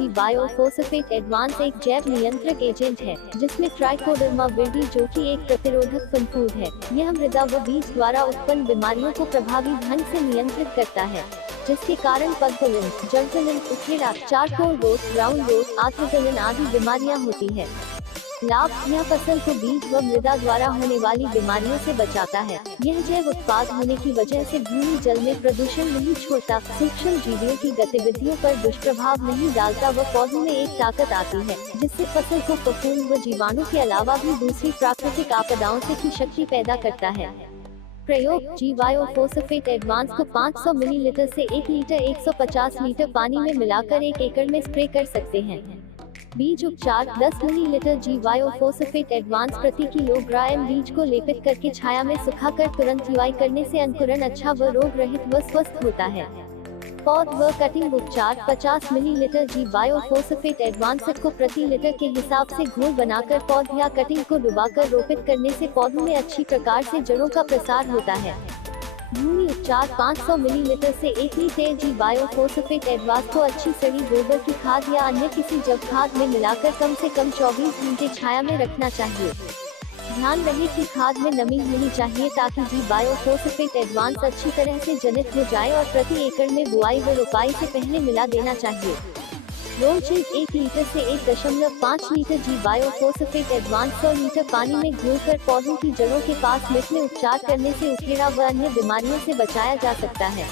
जी बायोफोस्फेट advance एक जैव नियंत्रक एजेंट है, जिसमें ट्राइकोडर्मा विरिडी जो कि एक प्रतिरोधक फंफूद है, यह मृदा व बीज द्वारा उत्पन्न बीमारियों को प्रभावी ढंग से नियंत्रित करता है, जिसके कारण पदगलन, जड़गलन, उखेड़ा, चारकोल रोग, ब्राउन रोग, आत्मगलन आदि बीमारियां होती है। लाभ, यह फसल को बीज व मृदा द्वारा होने वाली बीमारियों से बचाता है। यह जैव उत्पाद होने की वजह से भूमि जल में प्रदूषण नहीं छोड़ता, सूक्ष्म जीवियों की गतिविधियों पर दुष्प्रभाव नहीं डालता व पौधों में एक ताकत आती है, जिससे फसल को फफूंद व जीवाणु के अलावा भी दूसरी प्राकृतिक आपदाओं से की शक्ति पैदा करता है। प्रयोग, जी बायोफोस्फेट एडवांस को 500 मिलीलीटर से 1 लीटर 150 लीटर पानी में मिलाकर 1 एकड़ में स्प्रे कर सकते हैं। बीज उपचार, 10 मिलीलीटर जी बायोफोस्फेट एडवांस प्रति किलोग्राम बीज को लेपित करके छाया में सुखाकर तुरंत बुआई करने से अंकुरण अच्छा व रोग रहित व स्वस्थ होता है। पौध व कटिंग उपचार, 50 मिलीलीटर जी बायोफोस्फेट एडवांस को प्रति लीटर के हिसाब से घोल बनाकर पौध या कटिंग को डुबाकर रोपित करने से पौधों में अच्छी प्रकार से जड़ों का प्रसार होता है। भूमि उपचार, 500 मिलीलीटर से 1 लीटर जी बायोफोस्फेट एडवांस को अच्छी सड़ी गोबर की खाद या अन्य किसी जैव खाद में मिलाकर कम से कम 24 घंटे छाया में रखना चाहिए। ध्यान रहे कि खाद में नमी होनी चाहिए ताकि जी बायोफोस्फेट एडवांस अच्छी तरह से जनित हो जाए और प्रति एकड़ में बुआई व रोपाई से पहले मिला देना चाहिए। रोज 1 लीटर से 1.5 लीटर जी बायोफोस्फेट एडवांस 100 लीटर पानी में घोलकर पौधों की जड़ों के पास मिट में उपचार करने से उखेड़ा व अन्य बीमारियों से बचाया जा सकता है।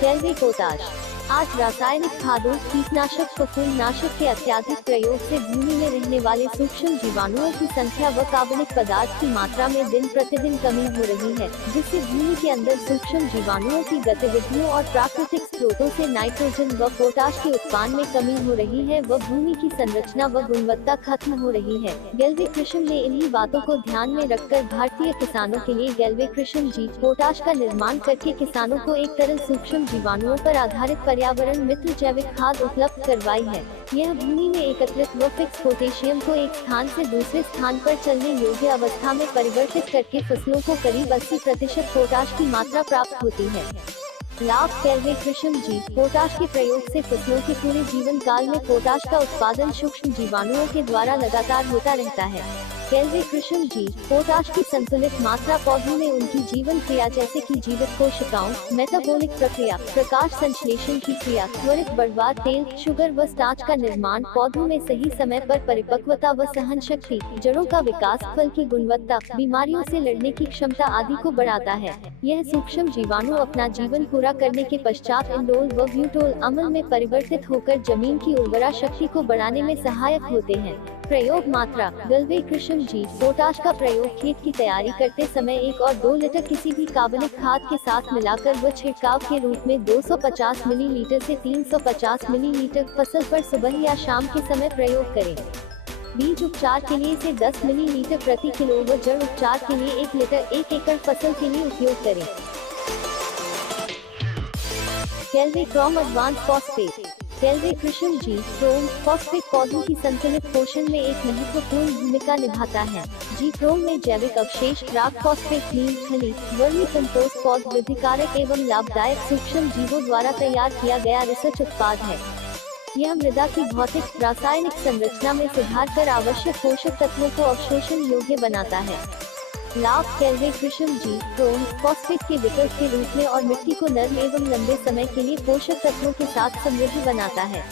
कैल्वे पोटाश, आज रासायनिक खादों, कीटनाशक, फफूंदनाशक के अत्यधिक प्रयोग से भूमि में रहने वाले सूक्ष्म जीवाणुओं की संख्या व कार्बनिक पदार्थ की मात्रा में दिन प्रतिदिन कमी हो रही है, जिससे भूमि के अंदर सूक्ष्म जीवाणुओं की गतिविधियों और प्राकृतिक स्रोतों से नाइट्रोजन व पोटाश के उत्पादन में कमी हो रही है व भूमि की संरचना व गुणवत्ता खत्म हो रही है। गैल्वे कृषि ने इन्हीं बातों को ध्यान में रखकर भारतीय किसानों के लिए गैल्वे कृषि जी पोटाश का निर्माण करके किसानों को एक तरल सूक्ष्म जीवाणुओं पर आधारित पर्यावरण मित्र जैविक खाद उपलब्ध करवाई है। यह भूमि में एकत्रित व फिक्स पोटेशियम को एक स्थान से दूसरे स्थान पर चलने योग्य अवस्था में परिवर्तित करके फसलों को करीब 80% पोटाश की मात्रा प्राप्त होती है। लाभ, कैल्वे कृषि जी पोटाश के प्रयोग से फसलों के पूरे जीवन काल में पोटाश का उत्पादन सूक्ष्म जीवाणुओं के द्वारा लगातार होता रहता है। कैल्वे कृषि जी पोटाश की संतुलित मात्रा पौधों में उनकी जीवन क्रिया जैसे कि जीवित कोशिकाओं, मेटाबॉलिक प्रक्रिया, प्रकाश संश्लेषण की क्रिया, त्वरित बढ़वार, तेल, शुगर व स्टार्च का निर्माण, पौधों में सही समय पर परिपक्वता व सहन शक्ति, जड़ों का विकास, फल की गुणवत्ता, बीमारियों से लड़ने की क्षमता आदि को बढ़ाता है। यह सूक्ष्म जीवाणु अपना जीवन पूरा करने के पश्चात इंडोल व ब्यूटोल अम्ल में परिवर्तित होकर जमीन की उर्वरा शक्ति को बढ़ाने में सहायक होते हैं। प्रयोग मात्रा, गैल्वे कृषि जी पोटाश का प्रयोग खेत की तैयारी करते समय 1 और 2 लीटर किसी भी कार्बनिक खाद के साथ मिलाकर व छिड़काव के रूप में 250 मिलीलीटर से 350 मिलीलीटर फसल पर सुबह या शाम के समय प्रयोग करें। बीज उपचार के लिए इसे 10 मिलीलीटर प्रति किलो व जड़ उपचार के लिए 1 लीटर 1 एकड़ फसल के लिए उपयोग करें। कैल्वे क्रोम एडवांस फॉस्फेट, कैल्वे कृषि जी क्रोम फॉस्फेट पौधों की संतुलित पोषण में एक महत्वपूर्ण भूमिका निभाता है। जी क्रोम में जैविक अवशेष, राक फॉस्फेट, नीम खनिज, वर्मी कंपोस्ट, पौध वृद्धिकारक एवं लाभदायक सूक्ष्म जीवों द्वारा तैयार किया गया रिसर्च उत्पाद है। यह मृदा की भौतिक रासायनिक संरचना में सुधार कर आवश्यक पोषक तत्वों को अवशोषण योग्य बनाता है। लाभ, कैल्वे कृषि जी क्रोम फॉस्फेट के विकल्प के रूप में और मिट्टी को नर्म एवं लंबे समय के लिए पोषक तत्वों के साथ समृद्ध बनाता है।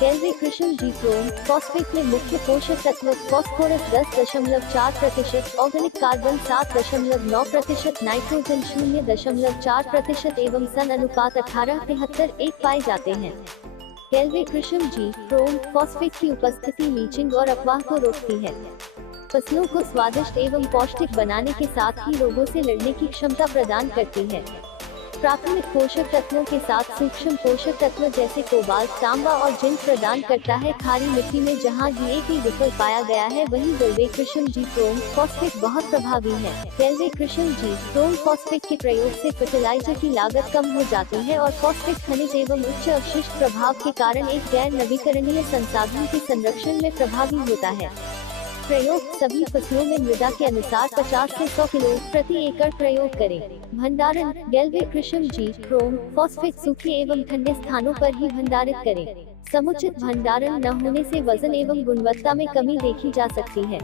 कैल्वे कृषि जी क्रोम फॉस्फेट में मुख्य पोषक तत्व फास्फोरस 10.4%, ऑर्गेनिक कार्बन 7.9%, नाइट्रोजन 0.4% एवं सन अनुपात 18:73 पाए जाते हैं। कैल्वे कृषि जी क्रोम फॉस्फेट की उपस्थिति लीचिंग और अफवाह को रोकती है। फसलों को स्वादिष्ट एवं पौष्टिक बनाने के साथ ही रोगों से लड़ने की क्षमता प्रदान करती है। प्राथमिक पोषक तत्वों के साथ सूक्ष्म पोषक तत्व जैसे कोबाल्ट, तांबा और जिंक प्रदान करता है। खारी मिट्टी में जहां डीएपी विफल पाया गया है, वहीं कैल्वे कृषि जी क्रोम फॉस्फेट बहुत प्रभावी है। कैल्वे कृषि जी क्रोम फॉस्फेट के प्रयोग से फर्टिलाइजर की लागत कम हो जाती है और फॉस्फेट खनिज एवं उच्च अवशिष्ट प्रभाव के कारण एक गैर नवीकरणीय संसाधन के संरक्षण में प्रभावी होता है। प्रयोग सभी फसलों में मृदा के अनुसार 50 से 100 किलो प्रति एकड़ प्रयोग करें। भंडारण गैल्वे कृषम जी क्रोम फॉस्फेट सूखे एवं ठंडे स्थानों पर ही भंडारित करें। समुचित भंडारण न होने से वजन एवं गुणवत्ता में कमी देखी जा सकती है।